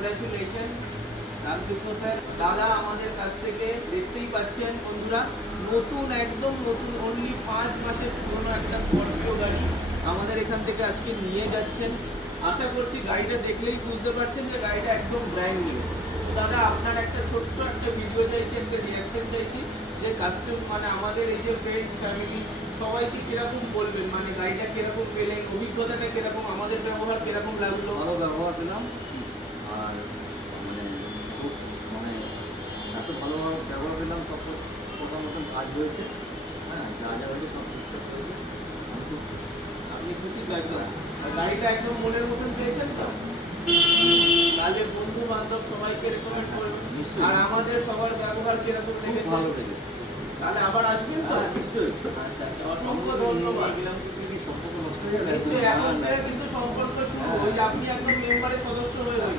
Congratulation Ramakrishna sir. দাদা আমাদের কাছ থেকে দেখতেই পাচ্ছেন বন্ধুরা, নতুন একদম নতুন অনলি 5 মাসের পুরনো একটা স্করপিও গাড়ি আমাদের এখান থেকে আজকে নিয়ে যাচ্ছেন। আশা করছি গাড়িটা দেখলেই বুঝতে পারছেন যে গাড়িটা একদম ব্র্যান্ড নিউ। দাদা আপনার একটা ছোট্ট একটা ভিডিও চাইছি, একটা রিয়াকশন চাইছি যে মানে আমাদের এই যে ফ্রেন্ডস ফ্যামিলি সবাইকে কিরকম বলবেন, মানে গাড়িটা কিরকম পেলেন, অভিজ্ঞতাটা কিরকম, আমাদের ব্যবহার কিরকম লাগলো? ভালো ব্যবহার পেলাম। আর মানে খুব মানে এত ভালো ব্যবহার পেলাম, সব কথা মতন কাজ হয়েছে। হ্যাঁ, যা যা হয়েছে সব ঠিকঠাক হয়েছে। আমি খুব খুশি। আপনি খুশি তো একদম? আর গাড়িটা একদম মনের মতন পেয়েছেন তো? তাহলে বন্ধু বান্ধব সবাইকে রেকমেন্ড করবেন। নিশ্চয়ই। আর আমাদের সবার ব্যবহার কিরকম খুব লেগেছে? ভালো লেগেছে। তাহলে আবার আসবেন তো? হ্যাঁ, নিশ্চয়ই। আচ্ছা আচ্ছা, অসংখ্য ধন্যবাদ। সম্পর্ক নষ্ট হয়ে যাবে। নিশ্চয়ই এখন থেকে কিন্তু সম্পর্ক শুরু। ওই আপনি একদম মেম্বারের সদস্য হয়ে রয়েছেন।